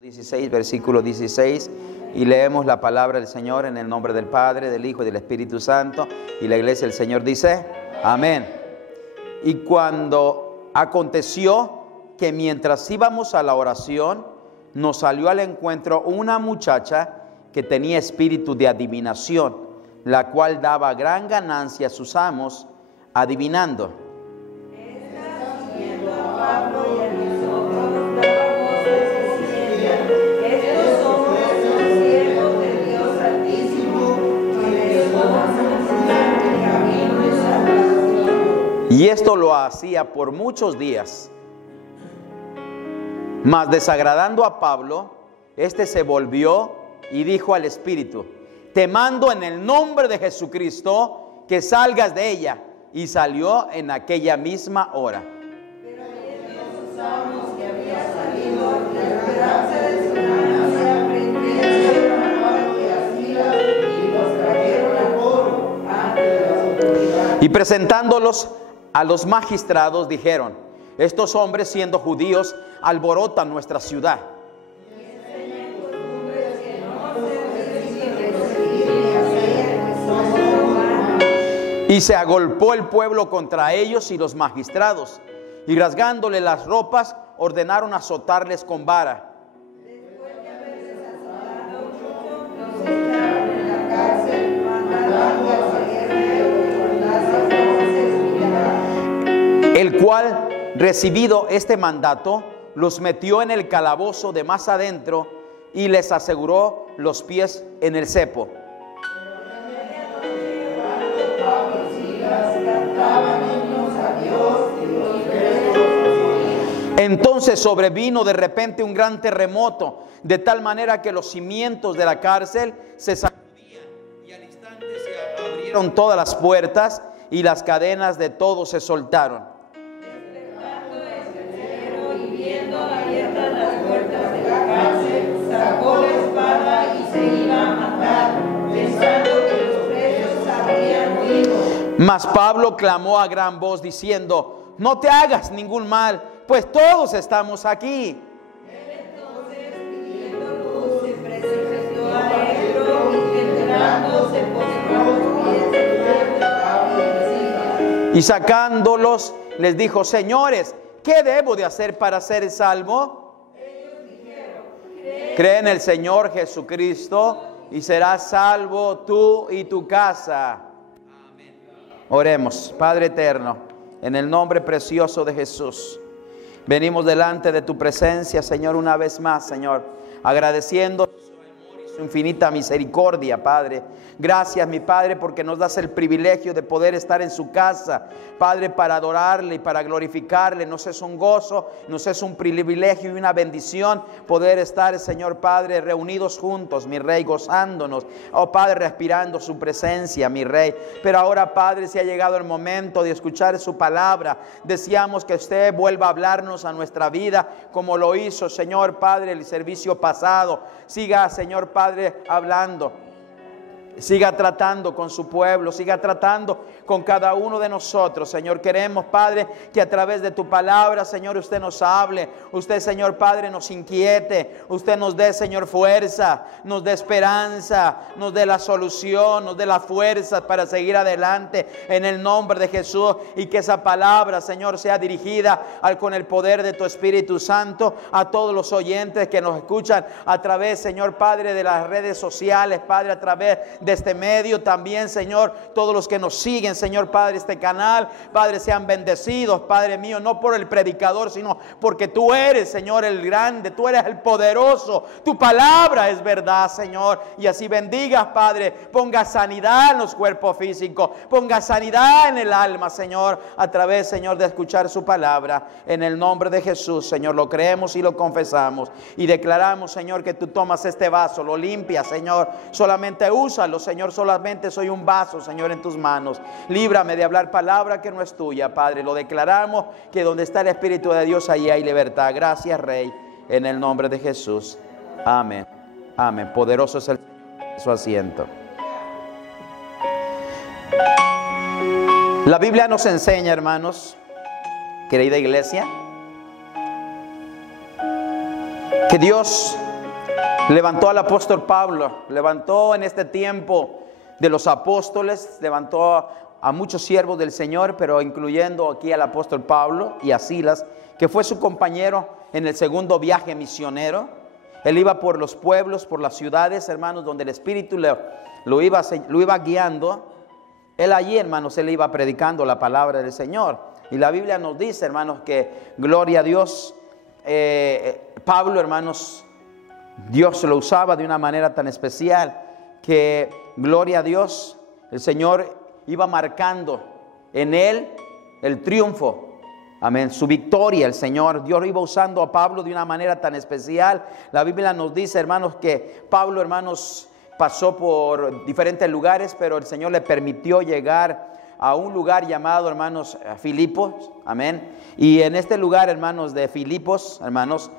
16, versículo 16, y leemos la palabra del Señor en el nombre del Padre, del Hijo y del Espíritu Santo, y la iglesia del Señor dice, amén. Y cuando aconteció que mientras íbamos a la oración, nos salió al encuentro una muchacha que tenía espíritu de adivinación, la cual daba gran ganancia a sus amos, adivinando. Y esto lo hacía por muchos días. Mas desagradando a Pablo, éste se volvió y dijo al espíritu: te mando en el nombre de Jesucristo que salgas de ella. Y salió en aquella misma hora. Pero ellos amos que había salido, la esperanza de su ganancia, prendieron y los trajeron al foro ante las autoridades. Y presentándolos a los magistrados dijeron: estos hombres, siendo judíos, alborotan nuestra ciudad. Y se agolpó el pueblo contra ellos y los magistrados, y rasgándole las ropas, ordenaron azotarles con vara. Después de haberles azotado mucho, los echaron en la cárcel, mandando al guerrero que guardase voces, el cual, recibido este mandato, los metió en el calabozo de más adentro y les aseguró los pies en el cepo. Entonces sobrevino de repente un gran terremoto, de tal manera que los cimientos de la cárcel se sacudían y al instante se abrieron todas las puertas y las cadenas de todos se soltaron. Despertando el carcelero y viendo abiertas las puertas de la cárcel, sacó la espada y se iba a matar, pensando que los presos habrían huido. Mas Pablo clamó a gran voz diciendo: no te hagas ningún mal, pues todos estamos aquí. Él entonces, pidiendo luz, se precipitó adentro y entrando se postró a los pies de Pablo y sacándolos les dijo: señores, ¿qué debo de hacer para ser salvo? Ellos dijeron: cree en el Señor Jesucristo y serás salvo tú y tu casa. Amén. Oremos. Padre eterno, en el nombre precioso de Jesús, venimos delante de tu presencia, Señor, una vez más, Señor, agradeciendo su amor y su infinita misericordia, Padre. Gracias, mi Padre, porque nos das el privilegio de poder estar en su casa, Padre, para adorarle y para glorificarle. Nos es un gozo, nos es un privilegio y una bendición poder estar, Señor Padre, reunidos juntos, mi Rey, gozándonos, oh Padre, respirando su presencia, mi Rey. Pero ahora, Padre, si ha llegado el momento de escuchar su palabra, deseamos que usted vuelva a hablarnos a nuestra vida como lo hizo, Señor Padre, el servicio pasado. Siga, Señor Padre, hablando. Siga tratando con su pueblo, siga tratando con cada uno de nosotros, Señor. Queremos, Padre, que a través de tu palabra, Señor, usted nos hable. Usted, Señor Padre, nos inquiete. Usted nos dé, Señor, fuerza, nos dé esperanza, nos dé la solución, nos dé la fuerza para seguir adelante en el nombre de Jesús. Y que esa palabra, Señor, sea dirigida con el poder de tu Espíritu Santo a todos los oyentes que nos escuchan a través, Señor Padre, de las redes sociales, Padre, a través de este medio también, Señor. Todos los que nos siguen, Señor Padre, este canal, Padre, sean bendecidos, Padre mío, no por el predicador, sino porque tú eres, Señor, el grande, tú eres el poderoso, tu palabra es verdad, Señor. Y así bendigas, Padre, ponga sanidad en los cuerpos físicos, ponga sanidad en el alma, Señor, a través, Señor, de escuchar su palabra. En el nombre de Jesús, Señor, lo creemos y lo confesamos y declaramos, Señor, que tú tomas este vaso, lo limpias, Señor, solamente úsalo, Señor, solamente soy un vaso, Señor, en tus manos. Líbrame de hablar palabra que no es tuya, Padre. Lo declaramos que donde está el Espíritu de Dios, ahí hay libertad. Gracias, Rey, en el nombre de Jesús. Amén. Amén. Poderoso es el Señor, su asiento. La Biblia nos enseña, hermanos, querida iglesia, que Dios Levantó al apóstol Pablo, levantó en este tiempo de los apóstoles, levantó a muchos siervos del Señor, pero incluyendo aquí al apóstol Pablo y a Silas, que fue su compañero en el segundo viaje misionero. Él iba por los pueblos, por las ciudades, hermanos, donde el Espíritu lo iba guiando. Él allí, hermanos, él iba predicando la palabra del Señor. Y la Biblia nos dice, hermanos, que gloria a Dios, Pablo, hermanos, Dios lo usaba de una manera tan especial que, gloria a Dios, el Señor iba marcando en él el triunfo. Amén, su victoria, el Señor, Dios iba usando a Pablo de una manera tan especial. La Biblia nos dice, hermanos, que Pablo, hermanos, pasó por diferentes lugares, pero el Señor le permitió llegar a un lugar llamado, hermanos, Filipos. Amén. Y en este lugar, hermanos, de Filipos, hermanos,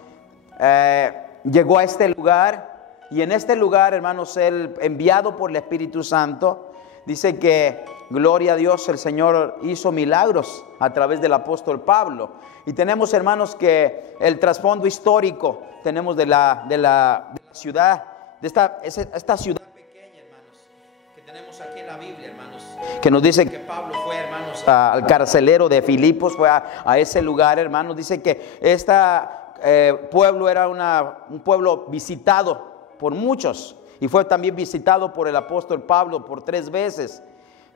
llegó a este lugar, y en este lugar, hermanos, él, enviado por el Espíritu Santo, dice que, gloria a Dios, el Señor hizo milagros a través del apóstol Pablo. Y tenemos, hermanos, que el trasfondo histórico tenemos de la ciudad, de esta ciudad pequeña, hermanos, que tenemos aquí en la Biblia, hermanos, que nos dice que Pablo fue, hermanos, al carcelero de Filipos, fue a ese lugar, hermanos. Dice que pueblo era un pueblo visitado por muchos, y fue también visitado por el apóstol Pablo por 3 veces.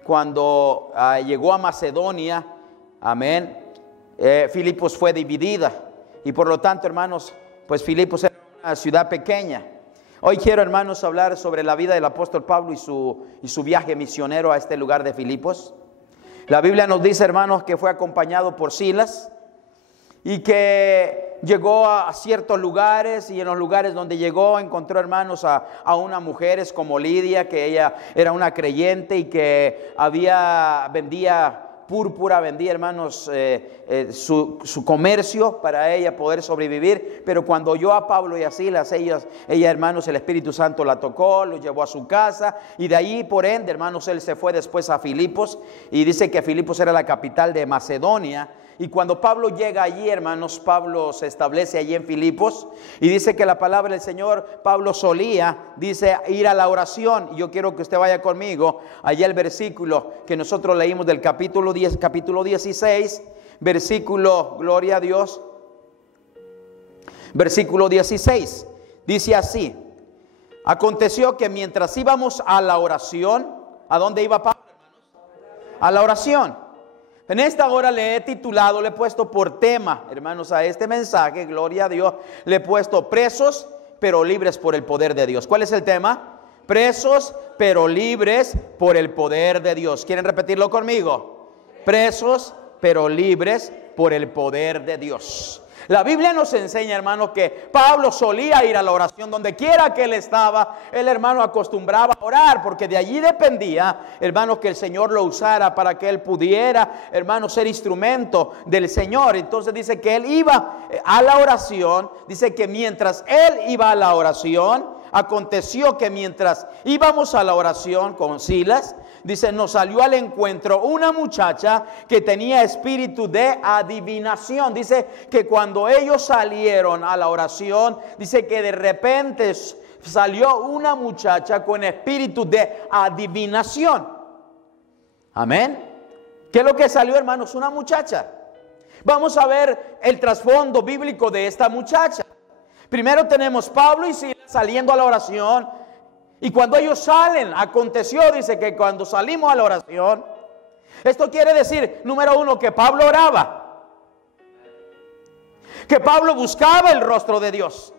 Cuando llegó a Macedonia, amén, Filipos fue dividida, y por lo tanto, hermanos, pues Filipos era una ciudad pequeña. Hoy quiero, hermanos, hablar sobre la vida del apóstol Pablo y su viaje misionero a este lugar de Filipos. La Biblia nos dice, hermanos, que fue acompañado por Silas, y que llegó a ciertos lugares, y en los lugares donde llegó encontró, hermanos, a unas mujeres como Lidia, que ella era una creyente y que vendía púrpura, vendía, hermanos, su comercio para ella poder sobrevivir. Pero cuando oyó a Pablo y a Silas, ella, hermanos, el Espíritu Santo la tocó, lo llevó a su casa, y de ahí, por ende, hermanos, él se fue después a Filipos, y dice que Filipos era la capital de Macedonia. Y cuando Pablo llega allí, hermanos, Pablo se establece allí en Filipos, y dice que la palabra del Señor, Pablo solía, dice, ir a la oración. Y yo quiero que usted vaya conmigo allá el versículo que nosotros leímos del capítulo 16, versículo, gloria a Dios, versículo 16, dice así: aconteció que mientras íbamos a la oración, ¿a dónde iba Pablo, hermanos? A la oración. En esta hora le he titulado, le he puesto por tema, hermanos, a este mensaje, gloria a Dios, le he puesto presos pero libres por el poder de Dios. ¿Cuál es el tema? Presos pero libres por el poder de Dios. ¿Quieren repetirlo conmigo? Presos pero libres por el poder de Dios. La Biblia nos enseña, hermanos, que Pablo solía ir a la oración donde quiera que él estaba. El hermano acostumbraba a orar, porque de allí dependía, hermanos, que el Señor lo usara para que él pudiera, hermanos, ser instrumento del Señor. Entonces dice que él iba a la oración. Dice que mientras él iba a la oración, aconteció que mientras íbamos a la oración con Silas, dice, nos salió al encuentro una muchacha que tenía espíritu de adivinación. Dice que cuando ellos salieron a la oración, dice que de repente salió una muchacha con espíritu de adivinación. Amén. ¿Qué es lo que salió, hermanos? Una muchacha. Vamos a ver el trasfondo bíblico de esta muchacha. Primero tenemos Pablo y Silas saliendo a la oración. Y cuando ellos salen, aconteció, dice que cuando salimos a la oración, esto quiere decir, número 1, que Pablo oraba, que Pablo buscaba el rostro de Dios,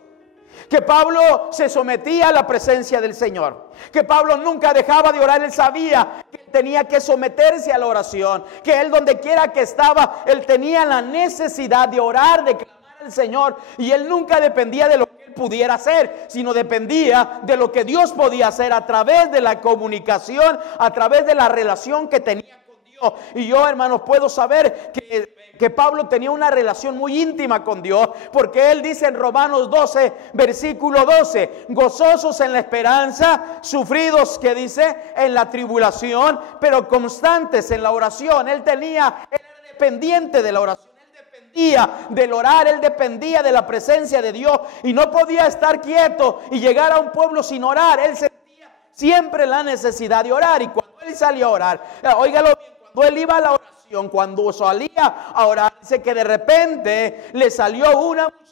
que Pablo se sometía a la presencia del Señor, que Pablo nunca dejaba de orar. Él sabía que tenía que someterse a la oración, que él donde quiera que estaba, él tenía la necesidad de orar, de clamar al Señor, y él nunca dependía de lo que él pudiera hacer, sino dependía de lo que Dios podía hacer a través de la comunicación, a través de la relación que tenía con Dios. Y yo, hermanos, puedo saber que Pablo tenía una relación muy íntima con Dios, porque él dice en Romanos 12, versículo 12, gozosos en la esperanza, sufridos, que dice, en la tribulación, pero constantes en la oración. Él era dependiente de la oración. del orar, él dependía de la presencia de Dios y no podía estar quieto y llegar a un pueblo sin orar. Él sentía siempre la necesidad de orar, y cuando él salía a orar, óigalo bien, cuando él iba a la oración, cuando salía a orar, dice que de repente le salió una muchacha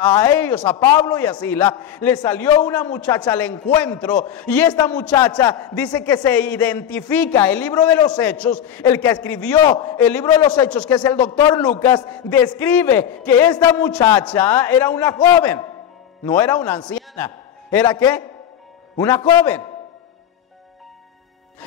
a ellos, a Pablo y a Silas, le salió una muchacha al encuentro, y esta muchacha dice que se identifica. El libro de los Hechos, el que escribió el libro de los Hechos, que es el doctor Lucas, describe que esta muchacha era una joven, no era una anciana. ¿Era qué? Una joven.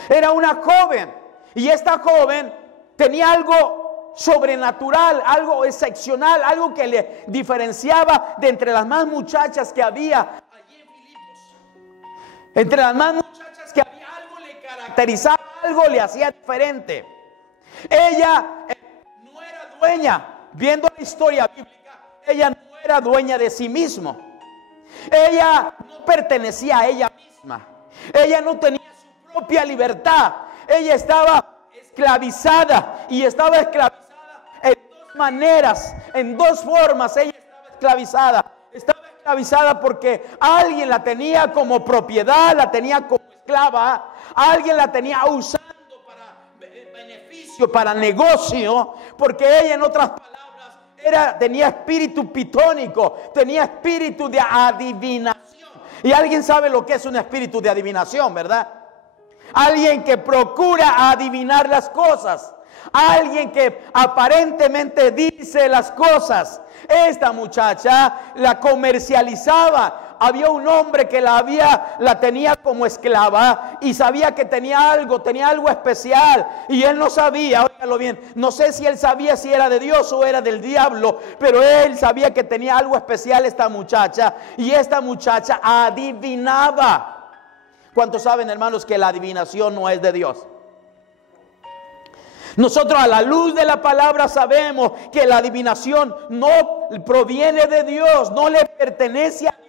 Era una joven, y esta joven tenía algo sobrenatural, algo excepcional, algo que le diferenciaba de entre las más muchachas que había allí en Filipos. Entre las más muchachas que había, algo le caracterizaba, algo le hacía diferente. Ella no era dueña, viendo la historia bíblica, ella no era dueña de sí misma. Ella no pertenecía a ella misma. Ella no tenía su propia libertad. Ella estaba esclavizada, y estaba esclavizada en dos maneras, en dos formas. Ella estaba esclavizada. Estaba esclavizada porque alguien la tenía como propiedad, la tenía como esclava. Alguien la tenía usando para beneficio, para negocio, porque ella, en otras palabras, tenía espíritu pitónico, tenía espíritu de adivinación. Y alguien sabe lo que es un espíritu de adivinación, ¿verdad? Alguien que procura adivinar las cosas. Alguien que aparentemente dice las cosas. Esta muchacha la comercializaba. Había un hombre que la tenía como esclava, y sabía que tenía algo especial, y él no sabía, óigalo bien, no sé si él sabía si era de Dios o era del diablo, pero él sabía que tenía algo especial esta muchacha, y esta muchacha adivinaba. ¿Cuántos saben, hermanos, que la adivinación no es de Dios? Nosotros, a la luz de la palabra, sabemos que la adivinación no proviene de Dios, no le pertenece a Dios.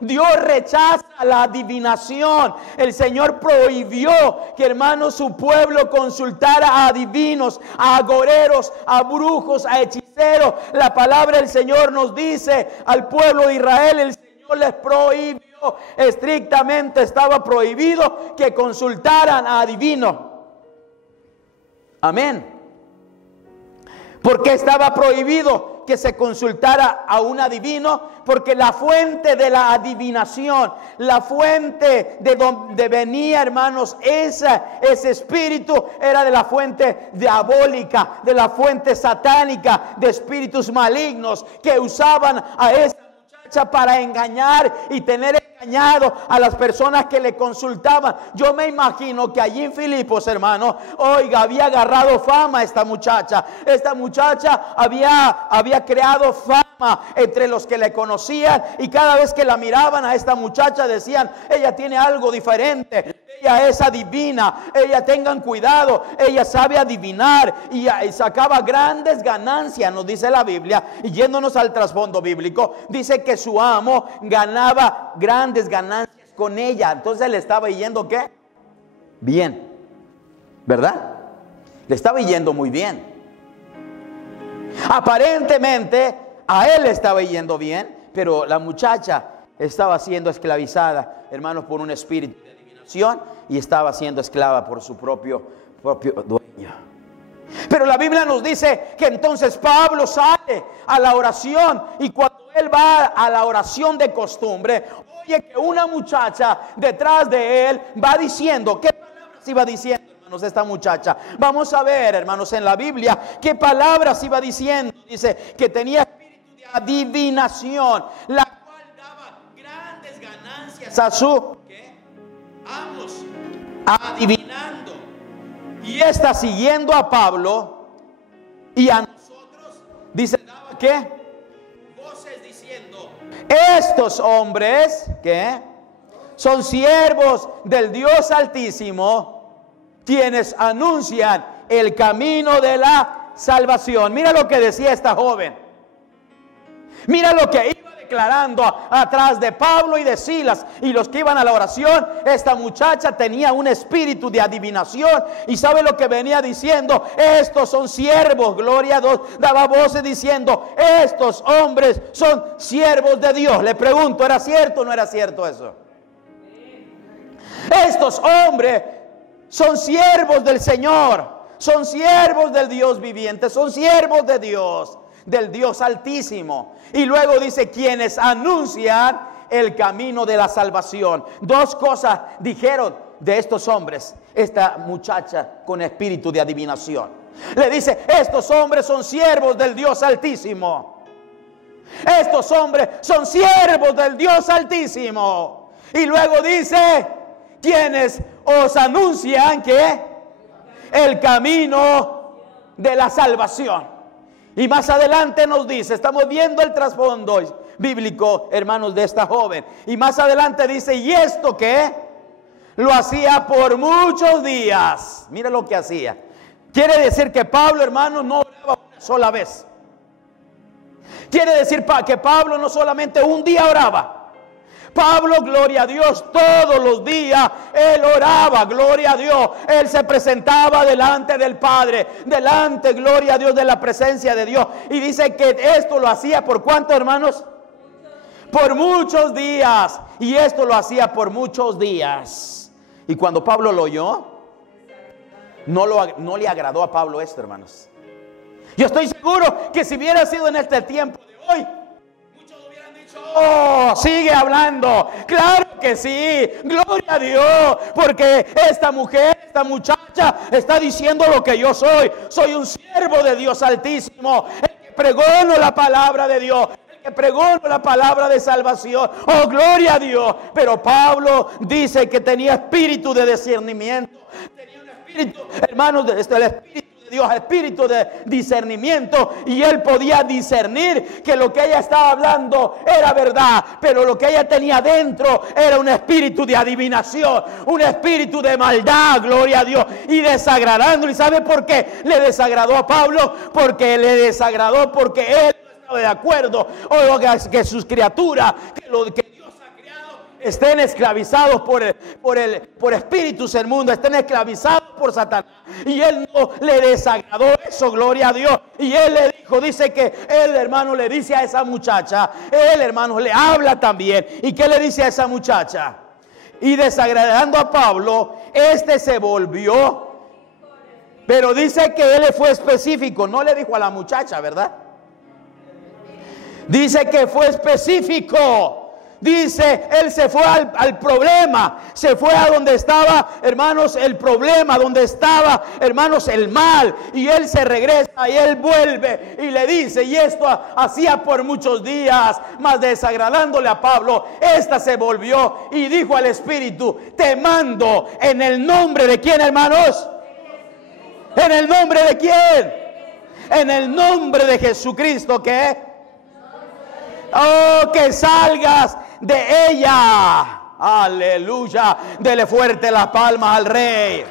Dios rechaza la adivinación. El Señor prohibió que, hermanos, su pueblo consultara a adivinos, a agoreros, a brujos, a hechiceros. La palabra del Señor nos dice al pueblo de Israel, el Señor les prohibió, estrictamente estaba prohibido que consultaran a adivinos. Amén. ¿Por qué estaba prohibido que se consultara a un adivino? Porque la fuente de la adivinación, la fuente de donde venía, hermanos, ese espíritu era de la fuente diabólica, de la fuente satánica, de espíritus malignos que usaban a esa muchacha para engañar y tener engañado a las personas que le consultaban. Yo me imagino que allí en Filipos, hermano, oiga, había agarrado fama esta muchacha. Esta muchacha había creado fama entre los que le conocían, y cada vez que la miraban a esta muchacha decían, ella tiene algo diferente, ella es adivina, ella, tengan cuidado, ella sabe adivinar, y sacaba grandes ganancias, nos dice la Biblia. Y yéndonos al trasfondo bíblico, dice que su amo ganaba grandes ganancias con ella. Entonces le estaba yendo ¿qué? Bien, ¿verdad? Le estaba yendo muy bien. Aparentemente a él le estaba yendo bien, pero la muchacha estaba siendo esclavizada, hermanos, por un espíritu de adivinación, y estaba siendo esclava por su propio dueño. Pero la Biblia nos dice que entonces Pablo sale a la oración, y cuando él va a la oración de costumbre, oye que una muchacha detrás de él va diciendo. ¿Qué palabras iba diciendo, hermanos, esta muchacha? Vamos a ver, hermanos, en la Biblia qué palabras iba diciendo. Dice que tenía espíritu de adivinación, la cual daba grandes ganancias a su amos, adivinando. Y está siguiendo a Pablo y a nosotros, dice, ¿daba qué? Voces diciendo, estos hombres, ¿qué? Son siervos del Dios Altísimo, quienes anuncian el camino de la salvación. Mira lo que decía esta joven. Mira lo que iba declarando declarando atrás de Pablo y de Silas y los que iban a la oración. Esta muchacha tenía un espíritu de adivinación. ¿Y sabe lo que venía diciendo? Estos son siervos, gloria a Dios. Daba voces diciendo, estos hombres son siervos de Dios. Le pregunto, ¿era cierto o no era cierto eso? Estos hombres son siervos del Señor, son siervos del Dios viviente, son siervos de Dios, del Dios Altísimo. Y luego dice, quienes anuncian el camino de la salvación. Dos cosas dijeron de estos hombres, esta muchacha con espíritu de adivinación. Le dice, estos hombres son siervos del Dios Altísimo. Estos hombres son siervos del Dios Altísimo. Y luego dice, quienes os anuncian que el camino de la salvación. Y más adelante nos dice, estamos viendo el trasfondo bíblico, hermanos, de esta joven. Y más adelante dice, ¿y esto qué? Lo hacía por muchos días. Mira lo que hacía. Quiere decir que Pablo, hermanos, no oraba una sola vez. Quiere decir que Pablo no solamente un día oraba. Pablo, gloria a Dios, todos los días él oraba, gloria a Dios. Él se presentaba delante del Padre, delante, gloria a Dios, de la presencia de Dios. Y dice que esto lo hacía por ¿cuánto, hermanos? Por muchos días. Y esto lo hacía por muchos días. Y cuando Pablo lo oyó, no le agradó a Pablo esto, hermanos. Yo estoy seguro que si hubiera sido en este tiempo de hoy, oh, sigue hablando. Claro que sí, gloria a Dios, porque esta mujer, esta muchacha está diciendo lo que yo soy. Soy un siervo de Dios Altísimo, el que pregono la palabra de Dios, el que pregono la palabra de salvación. Oh, gloria a Dios. Pero Pablo dice que tenía espíritu de discernimiento. Tenía un espíritu, hermanos, el espíritu Dios, espíritu de discernimiento, y él podía discernir que lo que ella estaba hablando era verdad, pero lo que ella tenía dentro era un espíritu de adivinación, un espíritu de maldad, gloria a Dios, y desagradándole. ¿Y sabe por qué le desagradó a Pablo? Porque le desagradó porque él no estaba de acuerdo, o que sus criaturas, que Dios ha creado, estén esclavizados por espíritus del mundo, estén esclavizados por Satanás. Y él no le desagradó eso, gloria a Dios. Y él le dijo, dice que el hermano le dice a esa muchacha, el hermano le habla también. ¿Y qué le dice a esa muchacha? Y desagradando a Pablo, este se volvió. Pero dice que él le fue específico, no le dijo a la muchacha, ¿verdad? Dice que fue específico. Dice, él se fue al problema, se fue a donde estaba, hermanos, el problema, donde estaba, hermanos, el mal. Y él se regresa y él vuelve y le dice, y esto hacía por muchos días, más desagradándole a Pablo, esta se volvió y dijo al Espíritu, te mando en el nombre de quién, hermanos. ¿En el nombre de quién? En el nombre de Jesucristo, ¿qué? Oh, que salgas de ella. Aleluya. Dele fuerte las palmas al Rey.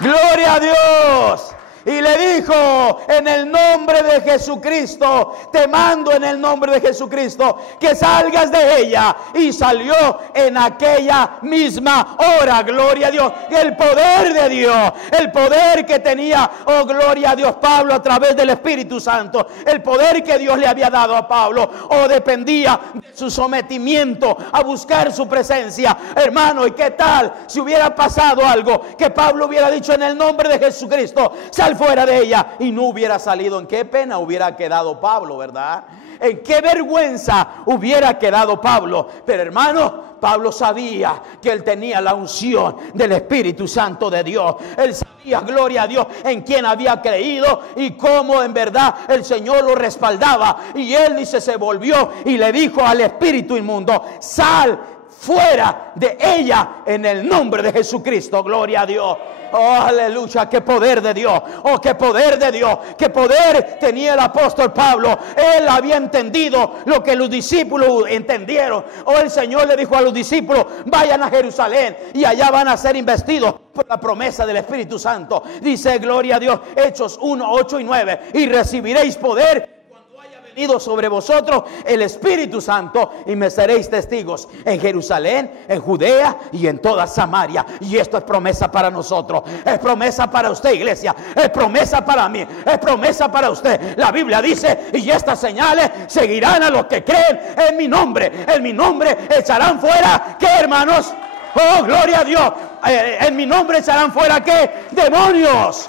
Gloria a Dios. Y le dijo, en el nombre de Jesucristo, te mando en el nombre de Jesucristo, que salgas de ella. Y salió en aquella misma hora, gloria a Dios. El poder de Dios, el poder que tenía, oh gloria a Dios, Pablo a través del Espíritu Santo, el poder que Dios le había dado a Pablo, oh dependía de su sometimiento a buscar su presencia. Hermano, ¿y qué tal si hubiera pasado algo? Que Pablo hubiera dicho en el nombre de Jesucristo, sal fuera de ella, y no hubiera salido. En qué pena hubiera quedado Pablo, ¿verdad? En qué vergüenza hubiera quedado Pablo. Pero hermano, Pablo sabía que él tenía la unción del Espíritu Santo de Dios. Él sabía, gloria a Dios, en quién había creído y cómo en verdad el Señor lo respaldaba. Y él dice, se volvió y le dijo al espíritu inmundo, sal fuera de ella en el nombre de Jesucristo, gloria a Dios. Oh, aleluya, qué poder de Dios. Oh, qué poder de Dios. Qué poder tenía el apóstol Pablo. Él había entendido lo que los discípulos entendieron. Oh, el Señor le dijo a los discípulos, vayan a Jerusalén y allá van a ser investidos por la promesa del Espíritu Santo. Dice, gloria a Dios, Hechos 1, 8 y 9. Y recibiréis poder cuando haya venido sobre vosotros el Espíritu Santo y me seréis testigos en Jerusalén, en Judea y en toda Samaria. Y esto es promesa para nosotros, es promesa para usted, iglesia, es promesa para mí, es promesa para usted. La Biblia dice: y estas señales seguirán a los que creen en mi nombre. En mi nombre echarán fuera, ¿qué, hermanos? Oh, gloria a Dios. En mi nombre echarán fuera, ¿qué? Demonios.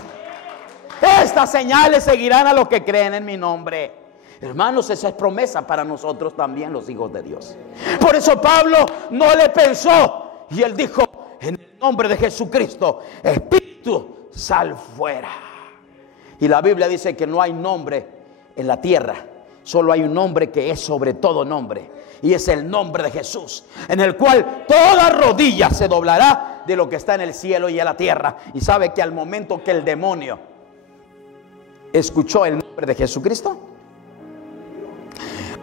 Estas señales seguirán a los que creen en mi nombre. Hermanos, esa es promesa para nosotros también, los hijos de Dios. Por eso Pablo no le pensó y él dijo: en el nombre de Jesucristo, espíritu, sal fuera. Y la Biblia dice que no hay nombre en la tierra, solo hay un nombre que es sobre todo nombre, y es el nombre de Jesús, en el cual toda rodilla se doblará de lo que está en el cielo y en la tierra. Y sabe que al momento que el demonio escuchó el nombre de Jesucristo,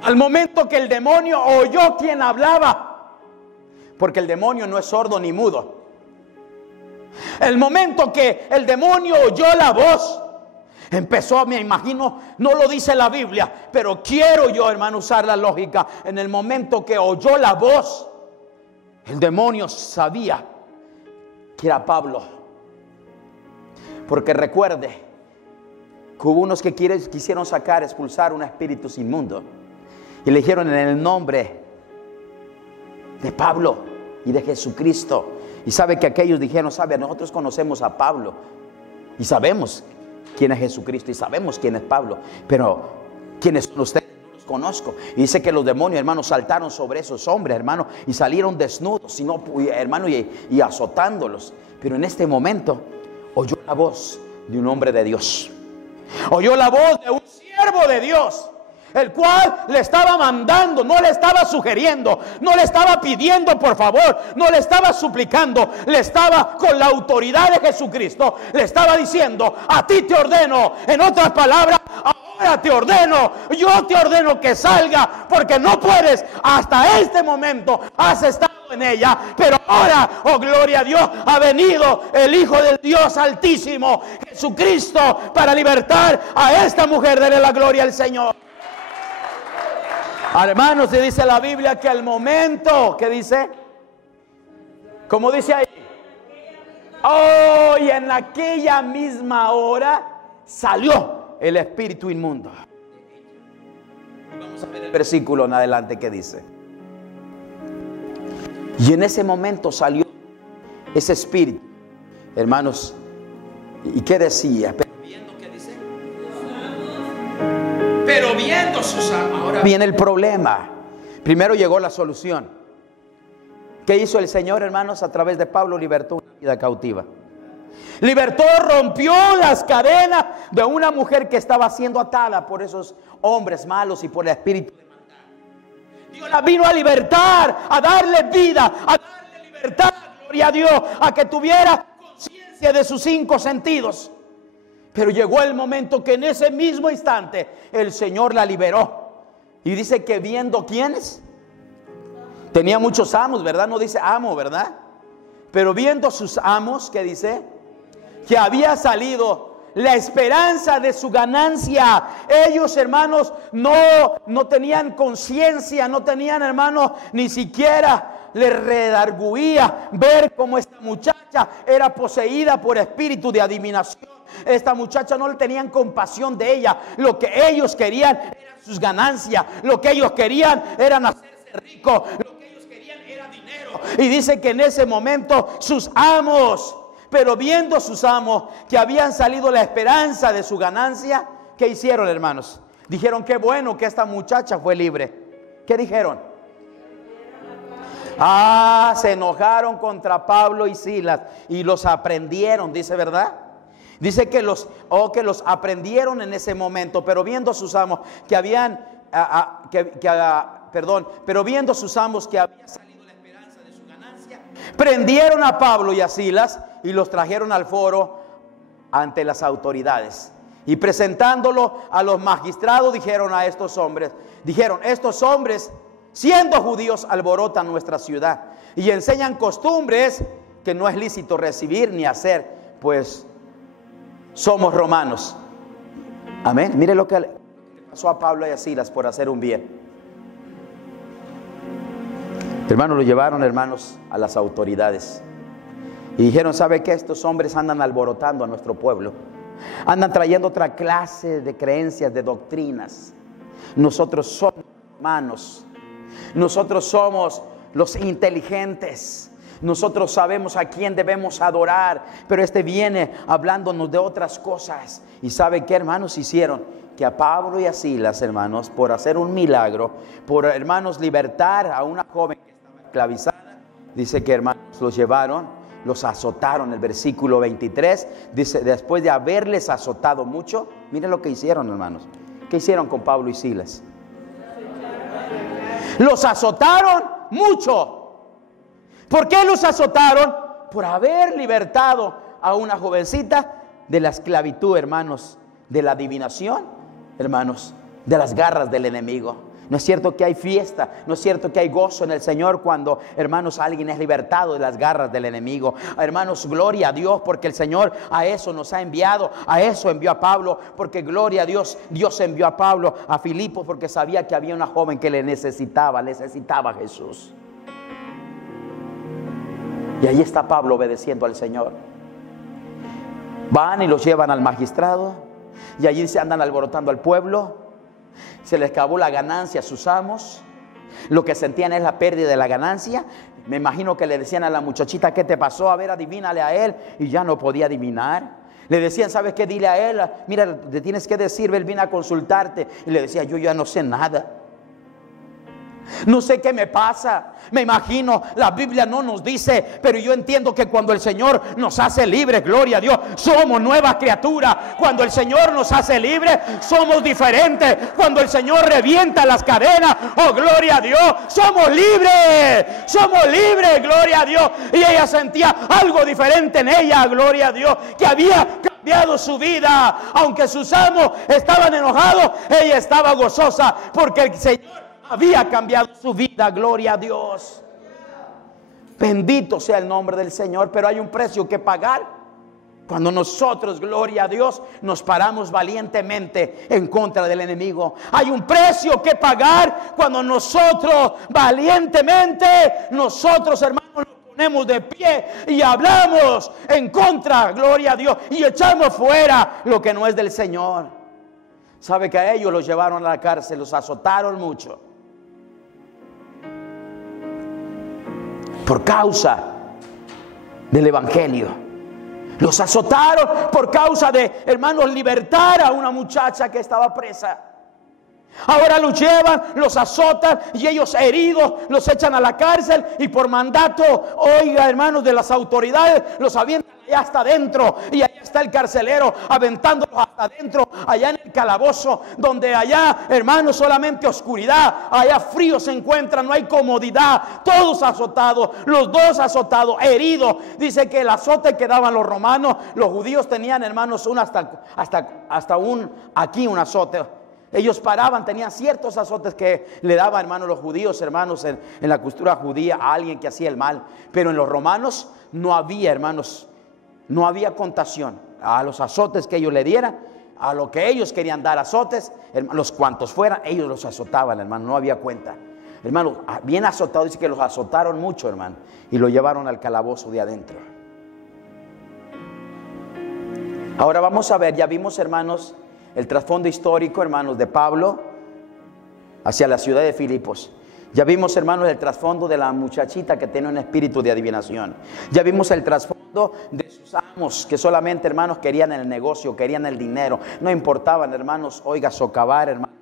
al momento que el demonio oyó quién hablaba, porque el demonio no es sordo ni mudo, el momento que el demonio oyó la voz, empezó, me imagino, no lo dice la Biblia, pero quiero yo, hermano, usar la lógica. En el momento que oyó la voz, el demonio sabía que era Pablo, porque recuerde que hubo unos que quisieron expulsar un espíritu inmundo, y le dijeron: en el nombre de Pablo y de Jesucristo. Y sabe que aquellos dijeron: sabe, nosotros conocemos a Pablo y sabemos quién es Jesucristo y sabemos quién es Pablo, pero ¿quiénes son ustedes? No los conozco. Y dice que los demonios, hermanos, saltaron sobre esos hombres, hermanos, y salieron desnudos, hermano, y azotándolos. Pero en este momento oyó la voz de un hombre de Dios. Oyó la voz de un siervo de Dios, el cual le estaba mandando, no le estaba sugiriendo, no le estaba pidiendo por favor, no le estaba suplicando, le estaba con la autoridad de Jesucristo, le estaba diciendo: a ti te ordeno. En otras palabras, ahora te ordeno, yo te ordeno que salga, porque no puedes, hasta este momento has estado en ella, pero ahora, oh gloria a Dios, ha venido el Hijo del Dios Altísimo, Jesucristo, para libertar a esta mujer. Dele la gloria al Señor. Hermanos, se dice la Biblia que al momento, ¿qué dice? ¿Cómo dice ahí? Oh, y en aquella misma hora salió el espíritu inmundo. Vamos a ver el versículo en adelante que dice: y en ese momento salió ese espíritu, hermanos. ¿Y qué decía? Pero viendo, ¿qué dice? Pero viendo sus amos. Ahora viene el problema. Primero llegó la solución. ¿Qué hizo el Señor, hermanos? A través de Pablo libertó una vida cautiva. Libertó, rompió las cadenas de una mujer que estaba siendo atada por esos hombres malos y por el espíritu de maldad. Dios la vino a libertar, a darle vida, a darle libertad, gloria a Dios, a que tuviera conciencia de sus 5 sentidos. Pero llegó el momento que en ese mismo instante el Señor la liberó. Y dice que viendo quiénes, tenía muchos amos, ¿verdad? No dice amo, ¿verdad? Pero viendo sus amos, ¿qué dice? Que había salido la esperanza de su ganancia. Ellos, hermanos, no tenían conciencia, no tenían, hermanos, ni siquiera les redarguía ver cómo esta muchacha era poseída por espíritu de adivinación. Esta muchacha no le tenían compasión de ella. Lo que ellos querían eran sus ganancias. Lo que ellos querían era hacerse ricos. Lo que ellos querían era dinero. Y dice que en ese momento sus amos, pero viendo sus amos que habían salido la esperanza de su ganancia, ¿qué hicieron, hermanos? Dijeron: qué bueno que esta muchacha fue libre. ¿Qué dijeron? Se enojaron contra Pablo y Silas y los aprendieron, dice, ¿verdad? Dice que los aprendieron en ese momento, pero viendo sus amos que habían, pero viendo sus amos que había salido la esperanza de su ganancia, prendieron a Pablo y a Silas y los trajeron al foro ante las autoridades. Y presentándolo a los magistrados, dijeron estos hombres, siendo judíos, alborotan nuestra ciudad y enseñan costumbres que no es lícito recibir ni hacer, pues somos romanos. Amén. Mire lo que pasó a Pablo y a Silas por hacer un bien. Hermanos, lo llevaron, hermanos, a las autoridades. Y dijeron, ¿sabe qué? Estos hombres andan alborotando a nuestro pueblo. Andan trayendo otra clase de creencias, de doctrinas. Nosotros somos hermanos. Nosotros somos los inteligentes. Nosotros sabemos a quién debemos adorar. Pero este viene hablándonos de otras cosas. ¿Y sabe qué, hermanos? Hicieron que a Pablo y a Silas, hermanos, por hacer un milagro, por, hermanos, libertar a una joven que estaba esclavizada, dice que, hermanos, los llevaron, los azotaron. El versículo 23 dice, después de haberles azotado mucho, miren lo que hicieron, hermanos. ¿Qué hicieron con Pablo y Silas? Los azotaron mucho. ¿Por qué los azotaron? Por haber libertado a una jovencita de la esclavitud, hermanos, de la adivinación, hermanos, de las garras del enemigo. No es cierto que hay fiesta, no es cierto que hay gozo en el Señor cuando, hermanos, alguien es libertado de las garras del enemigo. Hermanos, gloria a Dios, porque el Señor a eso nos ha enviado, a eso envió a Pablo, porque gloria a Dios, Dios envió a Pablo a Filipos porque sabía que había una joven que le necesitaba a Jesús. Y ahí está Pablo obedeciendo al Señor. Van y los llevan al magistrado, y allí se andan alborotando al pueblo. Se les acabó la ganancia a sus amos. Lo que sentían es la pérdida de la ganancia. Me imagino que le decían a la muchachita, ¿qué te pasó? A ver, adivínale a él. Y ya no podía adivinar. Le decían, ¿sabes qué? Dile a él, mira, te tienes que decir, él viene a consultarte. Y le decía, yo ya no sé nada. No sé qué me pasa. Me imagino, la Biblia no nos dice, pero yo entiendo que cuando el Señor nos hace libres, gloria a Dios, somos nuevas criaturas. Cuando el Señor nos hace libres, somos diferentes. Cuando el Señor revienta las cadenas, oh, gloria a Dios, somos libres, gloria a Dios. Y ella sentía algo diferente en ella, gloria a Dios, que había cambiado su vida. Aunque sus amos estaban enojados, ella estaba gozosa porque el Señor había cambiado su vida, gloria a Dios. Bendito sea el nombre del Señor. Pero hay un precio que pagar cuando nosotros, gloria a Dios, nos paramos valientemente en contra del enemigo. Hay un precio que pagar cuando nosotros valientemente, nosotros, hermanos, nos ponemos de pie y hablamos en contra, gloria a Dios, y echamos fuera lo que no es del Señor. Sabe que a ellos los llevaron a la cárcel, los azotaron mucho por causa del evangelio. Los azotaron por causa de, hermanos, libertar a una muchacha que estaba presa. Ahora los llevan, los azotan, y ellos heridos los echan a la cárcel, y por mandato, oiga, hermanos, de las autoridades, los avientan allá hasta adentro. Y allá está el carcelero aventándolos hasta adentro, allá en el calabozo, donde allá, hermanos, solamente oscuridad, allá frío se encuentra, no hay comodidad. Todos azotados, los dos azotados, heridos. Dice que el azote que daban los romanos, los judíos tenían, hermanos, hasta un azote. Ellos paraban, tenían ciertos azotes que le daban, hermanos, los judíos, hermanos, en la cultura judía a alguien que hacía el mal. Pero en los romanos no había, hermanos, no había contación a los azotes que ellos le dieran, a lo que ellos querían dar azotes, los cuantos fueran, ellos los azotaban, hermano, no había cuenta. Hermano, bien azotado, dice que los azotaron mucho, hermano, y lo llevaron al calabozo de adentro. Ahora vamos a ver, ya vimos, hermanos, el trasfondo histórico, hermanos, de Pablo hacia la ciudad de Filipos. Ya vimos, hermanos, el trasfondo de la muchachita que tiene un espíritu de adivinación. Ya vimos el trasfondo de sus amos que solamente, hermanos, querían el negocio, querían el dinero. No importaban, hermanos, oiga, socavar, hermanos,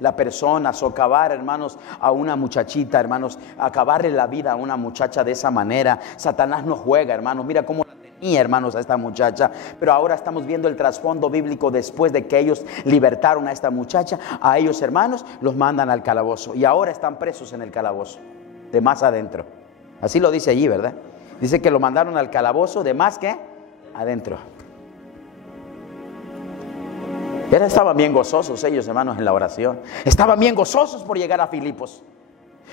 la persona, socavar, hermanos, a una muchachita, hermanos, acabarle la vida a una muchacha de esa manera. Satanás no juega, hermanos. Mira cómo tenía, hermanos, a esta muchacha. Pero ahora estamos viendo el trasfondo bíblico. Después de que ellos libertaron a esta muchacha, a ellos, hermanos, los mandan al calabozo, y ahora están presos en el calabozo, de más adentro. Así lo dice allí, ¿verdad? Dice que lo mandaron al calabozo de más que adentro. Y ahora estaban bien gozosos ellos, hermanos, en la oración. Estaban bien gozosos por llegar a Filipos.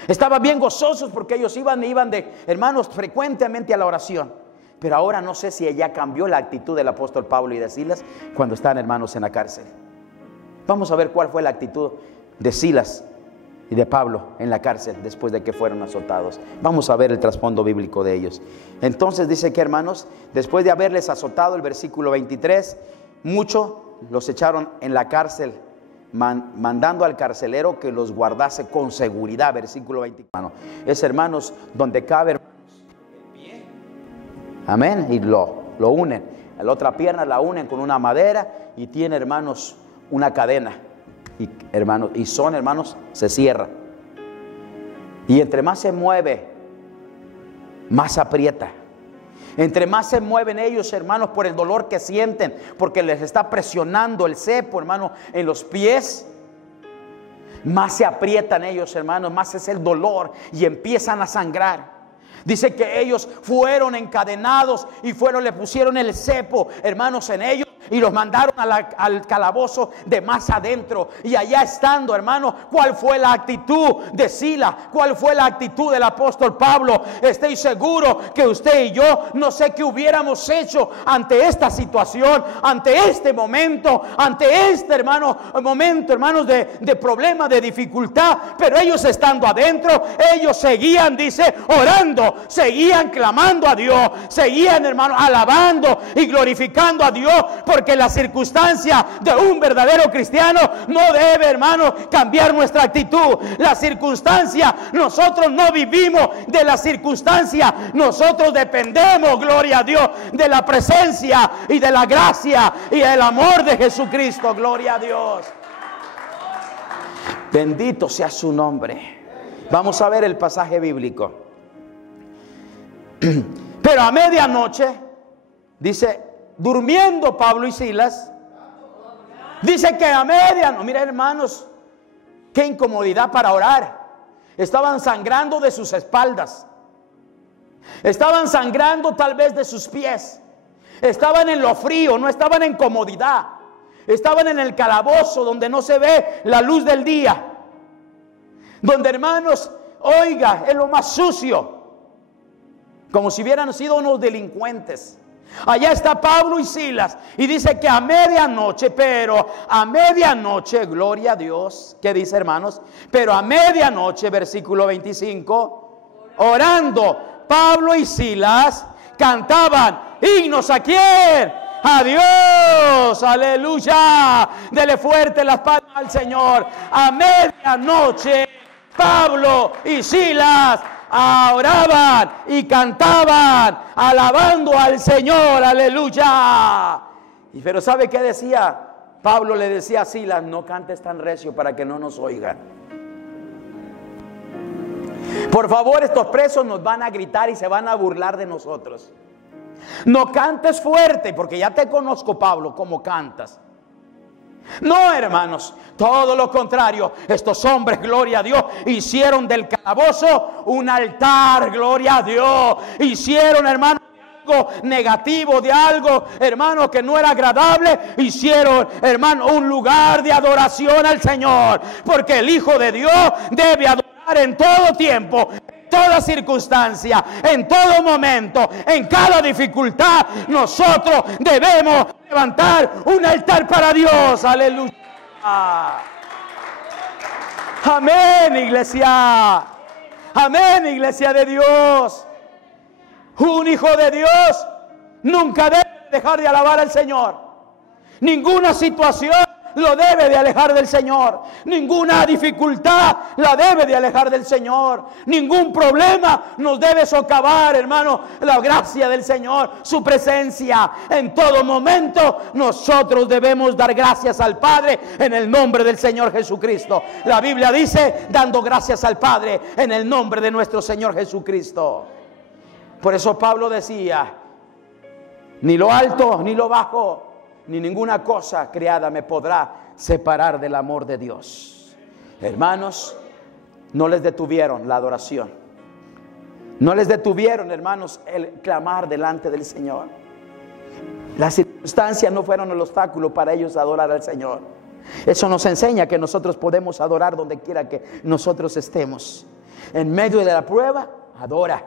Estaban bien gozosos porque ellos iban de, hermanos, frecuentemente a la oración. Pero ahora no sé si ella cambió la actitud del apóstol Pablo y de Silas cuando están, hermanos, en la cárcel. Vamos a ver cuál fue la actitud de Silas y de Pablo en la cárcel después de que fueron azotados. Vamos a ver el trasfondo bíblico de ellos. Entonces dice que, hermanos, después de haberles azotado, el versículo 23, muchos los echaron en la cárcel, mandando al carcelero que los guardase con seguridad. Versículo 24. Es, hermanos, donde cabe, hermanos, el pie. Amén. Y lo unen. La otra pierna la unen con una madera y tiene, hermanos, una cadena. Y, hermanos, se cierra. Y entre más se mueve, más aprieta. Entre más se mueven ellos, hermanos, por el dolor que sienten, porque les está presionando el cepo, hermano, en los pies, más se aprietan ellos, hermanos, más es el dolor y empiezan a sangrar. Dice que ellos fueron encadenados y le pusieron el cepo, hermanos, en ellos, y los mandaron al calabozo de más adentro. Y allá estando, hermano, ¿cuál fue la actitud de Silas? ¿Cuál fue la actitud del apóstol Pablo? Estoy seguro que usted y yo, no sé qué hubiéramos hecho ante esta situación, ante este momento, ante este, momento, hermanos, de problema, de dificultad. Pero ellos estando adentro, ellos seguían, dice, orando, seguían clamando a Dios, seguían, hermano, alabando y glorificando a Dios. Porque la circunstancia de un verdadero cristiano no debe, hermano, cambiar nuestra actitud. La circunstancia, nosotros no vivimos de la circunstancia, nosotros dependemos, gloria a Dios, de la presencia y de la gracia y del amor de Jesucristo, gloria a Dios. Bendito sea su nombre. Vamos a ver el pasaje bíblico. Pero a medianoche, dice, durmiendo Pablo y Silas, dice que a medianoche, mira, hermanos, qué incomodidad para orar. Estaban sangrando de sus espaldas, estaban sangrando tal vez de sus pies, estaban en lo frío, no estaban en comodidad, estaban en el calabozo donde no se ve la luz del día, donde, hermanos, oiga, es lo más sucio, como si hubieran sido unos delincuentes. Allá está Pablo y Silas, y dice que a medianoche, pero a medianoche, gloria a Dios, ¿qué dice, hermanos? Pero a medianoche, versículo 25, orando, Pablo y Silas cantaban himnos. ¿A quién? A Dios, aleluya. Dele fuerte las palmas al Señor. A medianoche, Pablo y Silas oraban y cantaban, alabando al Señor, aleluya. Pero ¿sabe qué decía? Pablo le decía a Silas: no cantes tan recio para que no nos oigan. Por favor, estos presos nos van a gritar y se van a burlar de nosotros. No cantes fuerte, porque ya te conozco, Pablo, cómo cantas. No, hermanos, todo lo contrario. Estos hombres, gloria a Dios, hicieron del calabozo un altar, gloria a Dios. Hicieron, hermanos, algo negativo, de algo, hermano, que no era agradable. Hicieron, hermano, un lugar de adoración al Señor, porque el Hijo de Dios debe adorar en todo tiempo, en toda circunstancia, en todo momento, en cada dificultad. Nosotros debemos levantar un altar para Dios, aleluya. Amén, iglesia. Amén, iglesia de Dios. Un hijo de Dios nunca debe dejar de alabar al Señor. Ninguna situación lo debe de alejar del Señor. Ninguna dificultad la debe de alejar del Señor. Ningún problema nos debe socavar, hermano, la gracia del Señor, su presencia. En todo momento nosotros debemos dar gracias al Padre en el nombre del Señor Jesucristo. La Biblia dice: dando gracias al Padre en el nombre de nuestro Señor Jesucristo. Por eso Pablo decía: ni lo alto ni lo bajo, ni ninguna cosa creada me podrá separar del amor de Dios. Hermanos, no les detuvieron la adoración. No les detuvieron, hermanos, el clamar delante del Señor. Las circunstancias no fueron el obstáculo para ellos adorar al Señor. Eso nos enseña que nosotros podemos adorar donde quiera que nosotros estemos. En medio de la prueba, adora.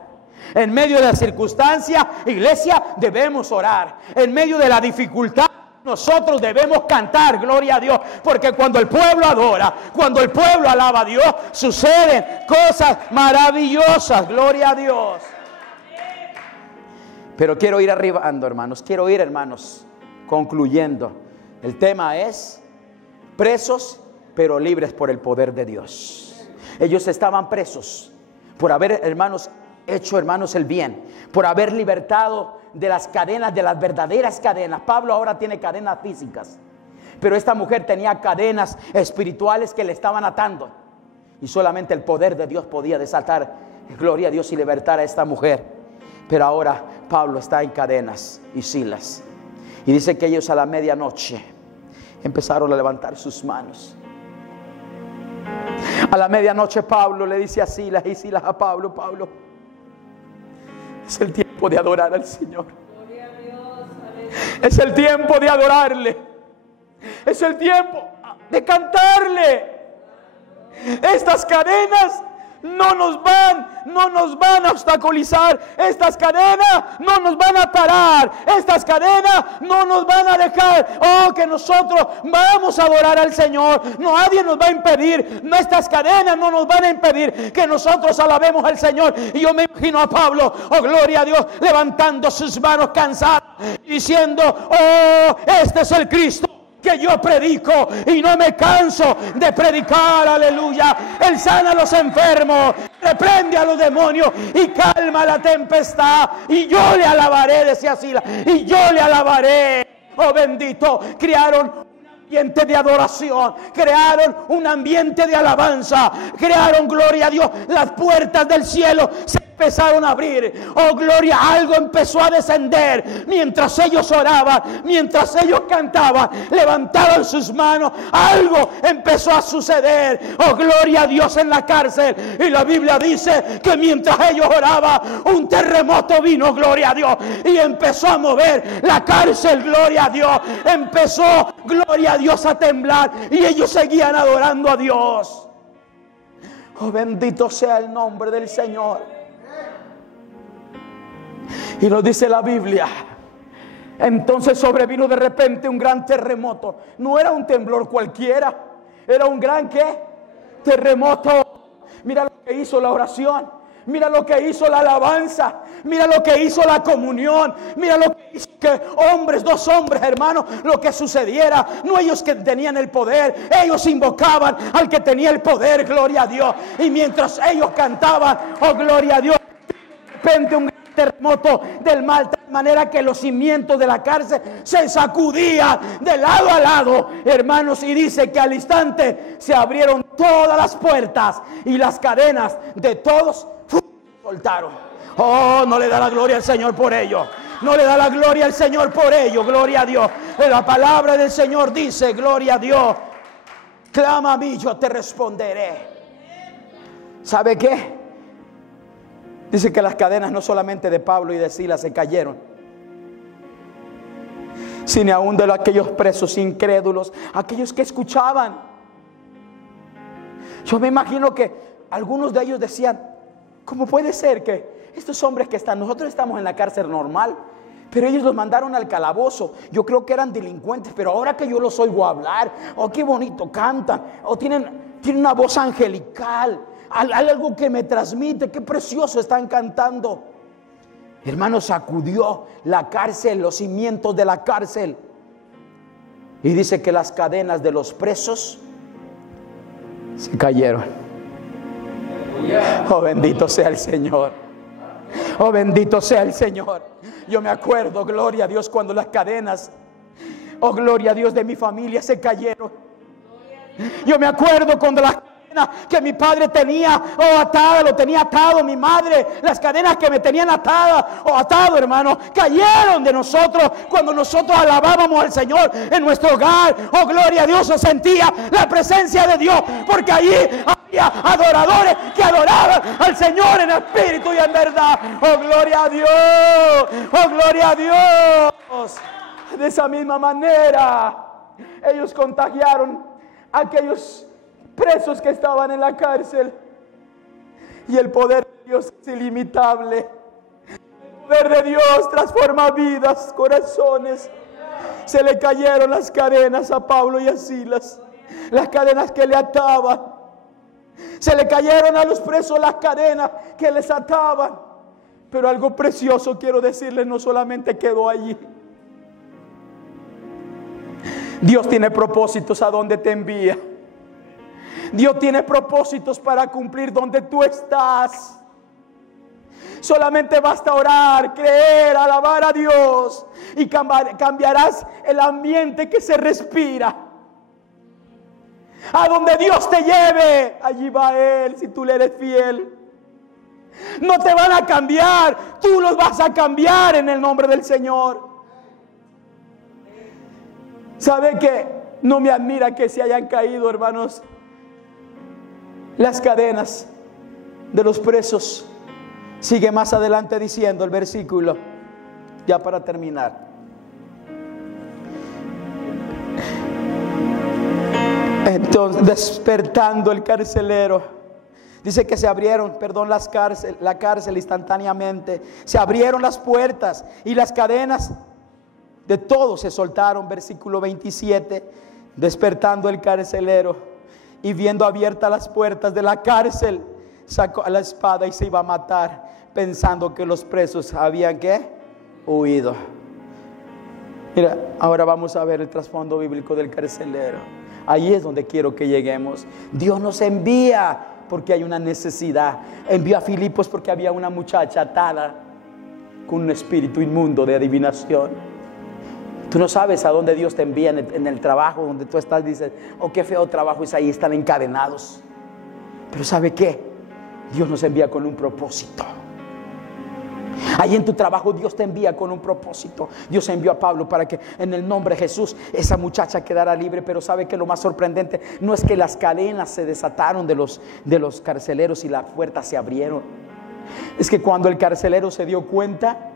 En medio de la circunstancia, iglesia, debemos orar. En medio de la dificultad, nosotros debemos cantar, gloria a Dios, porque cuando el pueblo adora, cuando el pueblo alaba a Dios, suceden cosas maravillosas, gloria a Dios. Pero quiero ir arribando, hermanos, concluyendo. El tema es presos, pero libres por el poder de Dios. Ellos estaban presos por haber, hermanos, hecho, hermanos, el bien, por haber libertado de las cadenas, de las verdaderas cadenas. Pablo ahora tiene cadenas físicas, pero esta mujer tenía cadenas espirituales que le estaban atando, y solamente el poder de Dios podía desatar, gloria a Dios, y libertar a esta mujer. Pero ahora Pablo está en cadenas, y Silas, y dice que ellos a la medianoche empezaron a levantar sus manos. A la medianoche Pablo le dice a Silas, y Silas a Pablo: Pablo, es el tiempo de adorar al Señor. Es el tiempo de adorarle. Es el tiempo de cantarle. Estas cadenas no nos van a obstaculizar. Estas cadenas no nos van a parar. Estas cadenas no nos van a dejar. Oh, que nosotros vamos a adorar al Señor. Nadie nos va a impedir. Estas cadenas no nos van a impedir que nosotros alabemos al Señor. Y yo me imagino a Pablo, oh gloria a Dios, levantando sus manos cansadas, diciendo: oh, este es el Cristo que yo predico, y no me canso de predicar. Aleluya. Él sana a los enfermos, reprende a los demonios y calma la tempestad. Y yo le alabaré, decía Silas, y yo le alabaré. Oh bendito. Crearon un ambiente de adoración, crearon un ambiente de alabanza, crearon, gloria a Dios, las puertas del cielo se empezaron a abrir. Oh gloria, algo empezó a descender mientras ellos oraban, mientras ellos cantaban, levantaban sus manos. Algo empezó a suceder, oh gloria a Dios, en la cárcel. Y la Biblia dice que mientras ellos oraban, un terremoto vino, gloria a Dios, y empezó a mover la cárcel, gloria a Dios. Empezó, gloria a Dios, a temblar, y ellos seguían adorando a Dios. Oh bendito sea el nombre del Señor. Y nos dice la Biblia: entonces sobrevino de repente un gran terremoto. No era un temblor cualquiera, era un gran ¿qué? Terremoto. Mira lo que hizo la oración, mira lo que hizo la alabanza, mira lo que hizo la comunión, mira lo que hizo que dos hombres, hermanos, lo que sucediera. No ellos que tenían el poder, ellos invocaban al que tenía el poder, gloria a Dios. Y mientras ellos cantaban, oh gloria a Dios, de repente un terremoto del mal, de manera que los cimientos de la cárcel se sacudían de lado a lado, hermanos, y dice que al instante se abrieron todas las puertas y las cadenas de todos soltaron. Oh, no le da la gloria al Señor por ello. No le da la gloria al Señor por ello, gloria a Dios. La palabra del Señor dice, gloria a Dios: clama a mí, yo te responderé. ¿Sabe qué? Dice que las cadenas no solamente de Pablo y de Silas se cayeron, sino aún de aquellos presos incrédulos, aquellos que escuchaban. Yo me imagino que algunos de ellos decían: ¿cómo puede ser que estos hombres que están, nosotros estamos en la cárcel normal, pero ellos los mandaron al calabozo? Yo creo que eran delincuentes, pero ahora que yo los oigo hablar, oh, qué bonito cantan, o tienen una voz angelical, algo que me transmite, qué precioso están cantando. Hermano, sacudió la cárcel, los cimientos de la cárcel, y dice que las cadenas de los presos se cayeron. Oh bendito sea el Señor. Oh bendito sea el Señor. Yo me acuerdo, gloria a Dios, cuando las cadenas, oh gloria a Dios, de mi familia se cayeron. Yo me acuerdo cuando las que mi padre tenía, oh, atada, lo tenía atado mi madre, las cadenas que me tenían atada o atado, hermano, cayeron de nosotros cuando nosotros alabábamos al Señor en nuestro hogar. Oh gloria a Dios, se sentía la presencia de Dios, porque allí había adoradores que adoraban al Señor en espíritu y en verdad. Oh gloria a Dios, oh gloria a Dios. De esa misma manera ellos contagiaron a aquellos presos que estaban en la cárcel. Y el poder de Dios es ilimitable. El poder de Dios transforma vidas, corazones. se le cayeron las cadenas a Pablo y a Silas. Las cadenas que le ataban. Se le cayeron a los presos las cadenas que les ataban. Pero algo precioso quiero decirles, no solamente quedó allí. Dios tiene propósitos a donde te envía. Dios tiene propósitos para cumplir donde tú estás. Solamente basta orar, creer, alabar a Dios y cambiarás el ambiente que se respira. A donde Dios te lleve, allí va Él si tú le eres fiel. No te van a cambiar, tú los vas a cambiar en el nombre del Señor. ¿Sabe qué? No me admira que se hayan caído, hermanos, las cadenas de los presos. Sigue más adelante diciendo el versículo, ya para terminar. Entonces, despertando el carcelero, dice que se abrieron, la cárcel instantáneamente. Se abrieron las puertas y las cadenas de todos se soltaron. Versículo 27, despertando el carcelero y viendo abiertas las puertas de la cárcel, sacó la espada y se iba a matar, pensando que los presos habían ¿qué? Huido. Mira, ahora vamos a ver el trasfondo bíblico del carcelero. Ahí es donde quiero que lleguemos. Dios nos envía porque hay una necesidad. Envió a Filipos porque había una muchacha atada con un espíritu inmundo de adivinación. Tú no sabes a dónde Dios te envía en el trabajo donde tú estás. Dices, oh, qué feo trabajo es ahí, están encadenados. Pero ¿sabe qué? Dios nos envía con un propósito. Ahí en tu trabajo Dios te envía con un propósito. Dios envió a Pablo para que en el nombre de Jesús esa muchacha quedara libre. Pero ¿sabe que lo más sorprendente? No es que las cadenas se desataron de los carceleros y las puertas se abrieron. Es que cuando el carcelero se dio cuenta,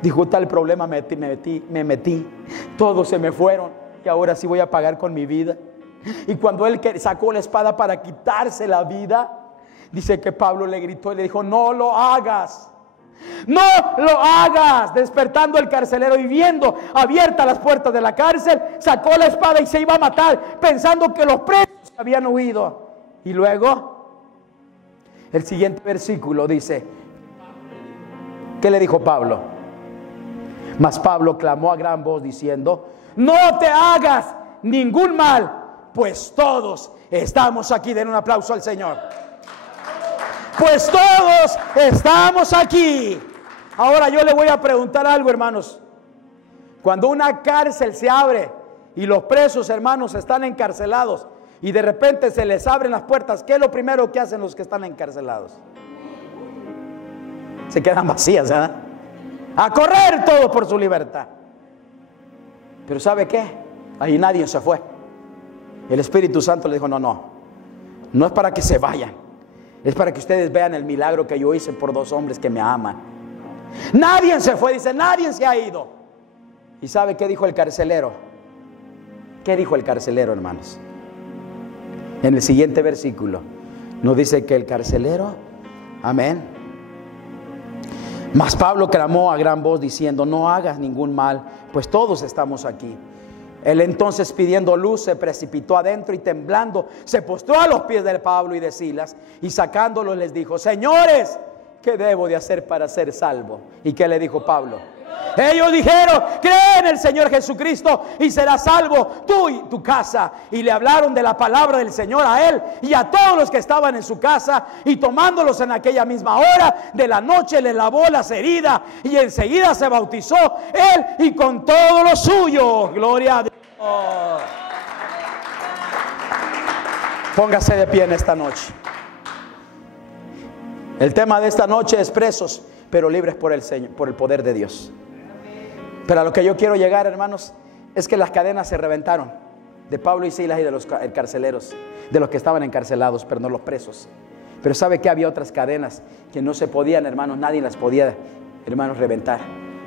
dijo, tal problema me metí. Todos se me fueron y ahora sí voy a pagar con mi vida. Y cuando él sacó la espada para quitarse la vida, dice que Pablo le gritó y le dijo, no lo hagas. No lo hagas. Despertando el carcelero y viendo abiertas las puertas de la cárcel, sacó la espada y se iba a matar, pensando que los presos habían huido. Y luego el siguiente versículo dice, ¿qué le dijo Pablo? Mas Pablo clamó a gran voz diciendo, no te hagas ningún mal, pues todos estamos aquí. Den un aplauso al Señor. Pues todos estamos aquí. Ahora yo le voy a preguntar algo, hermanos. Cuando una cárcel se abre y los presos, hermanos, están encarcelados y de repente se les abren las puertas, ¿qué es lo primero que hacen los que están encarcelados? Se quedan vacías, ¿verdad? A correr todo por su libertad. Pero ¿sabe qué? Ahí nadie se fue. El Espíritu Santo le dijo, no es para que se vayan. Es para que ustedes vean el milagro que yo hice por 2 hombres que me aman. Nadie se fue, dice, nadie se ha ido. ¿Y sabe qué dijo el carcelero? ¿Qué dijo el carcelero, hermanos? En el siguiente versículo nos dice que el carcelero, amén. Mas Pablo clamó a gran voz diciendo, no hagas ningún mal, pues todos estamos aquí. Él entonces, pidiendo luz, se precipitó adentro y temblando se postró a los pies de Pablo y de Silas, y sacándolos les dijo, señores, ¿qué debo de hacer para ser salvo? ¿Y qué le dijo Pablo? Ellos dijeron, cree en el Señor Jesucristo y serás salvo tú y tu casa. Y le hablaron de la palabra del Señor a él y a todos los que estaban en su casa. Y tomándolos en aquella misma hora de la noche, le lavó las heridas y enseguida se bautizó él y con todo lo suyo. Gloria a Dios. Póngase de pie en esta noche. El tema de esta noche es presos, pero libres por el Señor, por el poder de Dios. Pero a lo que yo quiero llegar, hermanos, es que las cadenas se reventaron de Pablo y Silas y de los carceleros, de los que estaban encarcelados, pero no los presos. Pero ¿sabe que había otras cadenas que no se podían, hermanos? Nadie las podía, hermanos, reventar.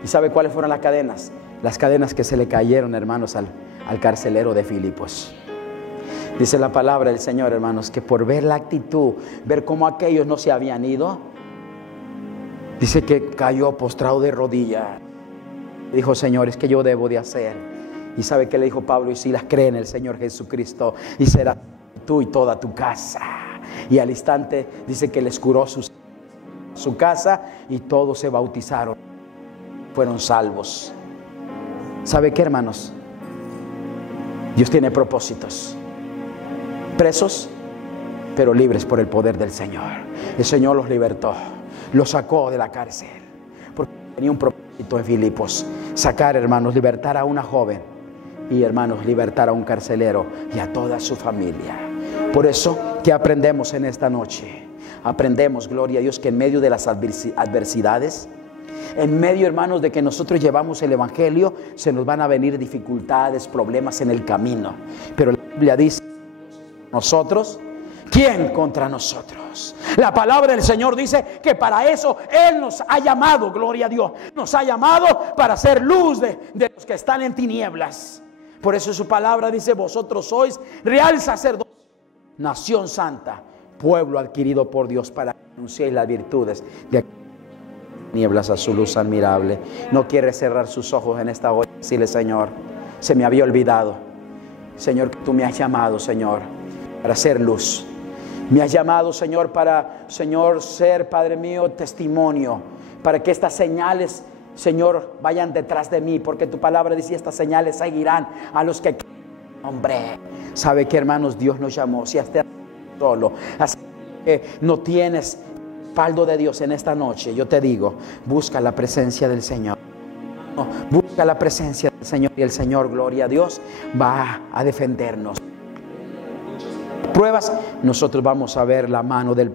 ¿Y sabe cuáles fueron las cadenas? Las cadenas que se le cayeron, hermanos, al carcelero de Filipos. Dice la palabra del Señor, hermanos, que por ver la actitud, ver cómo aquellos no se habían ido, dice que cayó postrado de rodillas. Dijo, señores, ¿qué yo debo de hacer Y ¿sabe qué le dijo Pablo y Silas? Cree en el Señor Jesucristo y será tú y toda tu casa. Y al instante dice que les curó su casa y todos se bautizaron, fueron salvos. ¿Sabe qué, hermanos? Dios tiene propósitos. Presos, pero libres por el poder del Señor. El Señor los libertó, los sacó de la cárcel, porque tenía un propósito en Filipos: sacar, hermanos, libertar a una joven, y hermanos, libertar a un carcelero y a toda su familia. Por eso, ¿qué aprendemos en esta noche? Aprendemos, gloria a Dios, que en medio de las adversidades, en medio, hermanos, de que nosotros llevamos el Evangelio, se nos van a venir dificultades, problemas en el camino. Pero la Biblia dice: nosotros, ¿quién contra nosotros? La palabra del Señor dice que para eso Él nos ha llamado, gloria a Dios. Nos ha llamado para ser luz de los que están en tinieblas. Por eso su palabra dice: vosotros sois real sacerdocio, nación santa, pueblo adquirido por Dios, para anunciar las virtudes de tinieblas a su luz admirable. No quiere cerrar sus ojos en esta hora y decirle: Señor, se me había olvidado, Señor, que tú me has llamado, Señor, para ser luz. Me has llamado, Señor, para, Señor, ser, Padre mío, testimonio, para que estas señales, Señor, vayan detrás de mí, porque tu palabra dice: estas señales seguirán a los que creen. Hombre, ¿sabe qué, hermanos? Dios nos llamó. Si estás solo, así que no tienes respaldo de Dios en esta noche, yo te digo: busca la presencia del Señor. Busca la presencia del Señor, y el Señor, gloria a Dios, va a defendernos. Pruebas, nosotros vamos a ver la mano del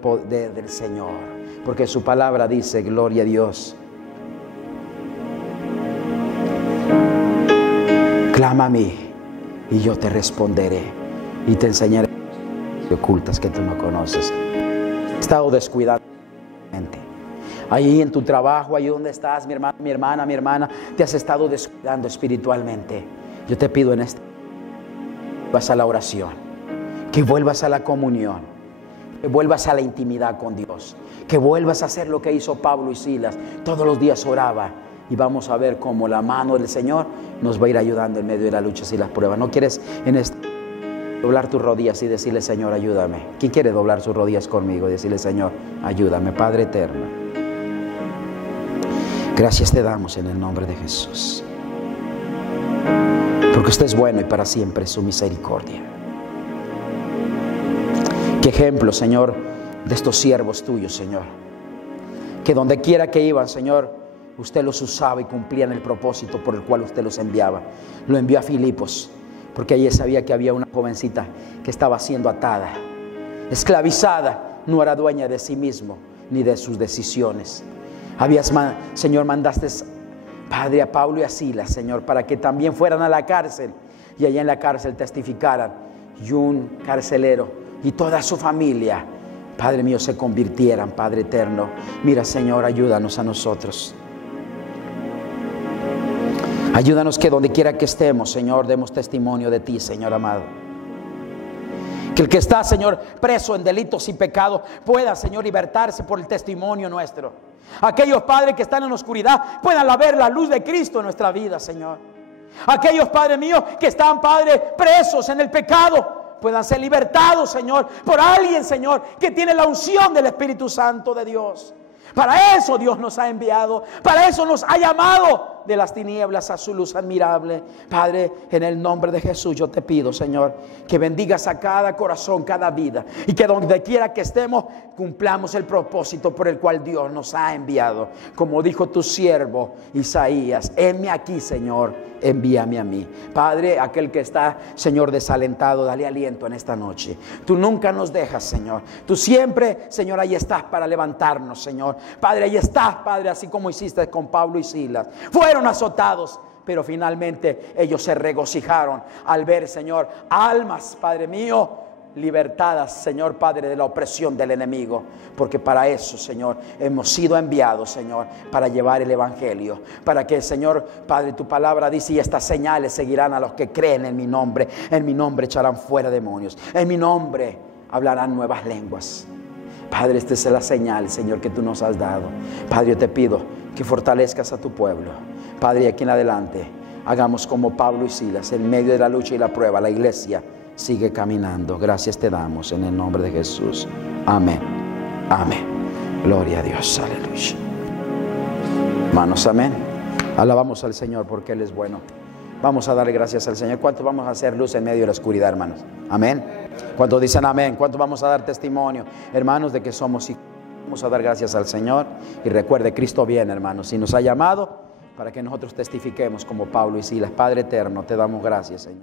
Señor, porque su palabra dice, gloria a Dios: clama a mí y yo te responderé y te enseñaré ocultas que tú no conoces. He estado descuidado. Ahí en tu trabajo, ahí donde estás, mi hermano, mi hermana, te has estado descuidando espiritualmente. Yo te pido en esta, vas a la oración, que vuelvas a la comunión, que vuelvas a la intimidad con Dios, que vuelvas a hacer lo que hizo Pablo y Silas. Todos los días oraba, y vamos a ver cómo la mano del Señor nos va a ir ayudando en medio de las luchas y las pruebas. ¿No quieres en este doblar tus rodillas y decirle: Señor, ayúdame? ¿Quién quiere doblar sus rodillas conmigo y decirle: Señor, ayúdame? Padre eterno, gracias te damos en el nombre de Jesús, porque usted es bueno y para siempre es su misericordia. Qué ejemplo, Señor, de estos siervos tuyos, Señor, que donde quiera que iban, Señor, usted los usaba y cumplían el propósito por el cual usted los enviaba. Lo envió a Filipos, porque allí sabía que había una jovencita que estaba siendo atada, esclavizada, no era dueña de sí mismo ni de sus decisiones. Señor, mandaste, Padre, a Pablo y a Silas, Señor, para que también fueran a la cárcel y allá en la cárcel testificaran, y un carcelero y toda su familia, Padre mío, se convirtieran. Padre eterno, mira, Señor, ayúdanos a nosotros. Ayúdanos que donde quiera que estemos, Señor, demos testimonio de ti, Señor amado. Que el que está, Señor, preso en delitos y pecados pueda, Señor, libertarse por el testimonio nuestro. Aquellos, Padre, que están en oscuridad puedan ver la luz de Cristo en nuestra vida, Señor. Aquellos, Padre mío, que están, Padre, presos en el pecado puedan ser libertados, Señor, por alguien, Señor, que tiene la unción del Espíritu Santo de Dios. Para eso Dios nos ha enviado, para eso nos ha llamado de las tinieblas a su luz admirable. Padre, en el nombre de Jesús yo te pido, Señor, que bendigas a cada corazón, cada vida, y que donde quiera que estemos cumplamos el propósito por el cual Dios nos ha enviado. Como dijo tu siervo Isaías: heme aquí, Señor, envíame a mí. Padre, aquel que está, Señor, desalentado, dale aliento en esta noche. Tú nunca nos dejas, Señor. Tú siempre, Señor, ahí estás para levantarnos, Señor. Padre, ahí estás, Padre, así como hiciste con Pablo y Silas. Fueron azotados, pero finalmente ellos se regocijaron al ver, Señor, almas, Padre mío, libertadas, Señor Padre, de la opresión del enemigo. Porque para eso, Señor, hemos sido enviados, Señor, para llevar el evangelio, para que, Señor Padre, tu palabra dice: y estas señales seguirán a los que creen en mi nombre echarán fuera demonios, en mi nombre hablarán nuevas lenguas. Padre, esta es la señal, Señor, que tú nos has dado. Padre, yo te pido que fortalezcas a tu pueblo. Padre, y aquí en adelante hagamos como Pablo y Silas, en medio de la lucha y la prueba, la iglesia sigue caminando. Gracias te damos en el nombre de Jesús. Amén. Amén. Gloria a Dios. Aleluya. Hermanos, amén. Alabamos al Señor porque Él es bueno. Vamos a darle gracias al Señor. ¿Cuánto vamos a hacer luz en medio de la oscuridad, hermanos? Amén. ¿Cuántos dicen amén? ¿Cuánto vamos a dar testimonio, hermanos, de que somos hijos? Vamos a dar gracias al Señor. Y recuerde, Cristo viene, hermanos, y nos ha llamado para que nosotros testifiquemos como Pablo y Silas. Padre eterno, te damos gracias, Señor.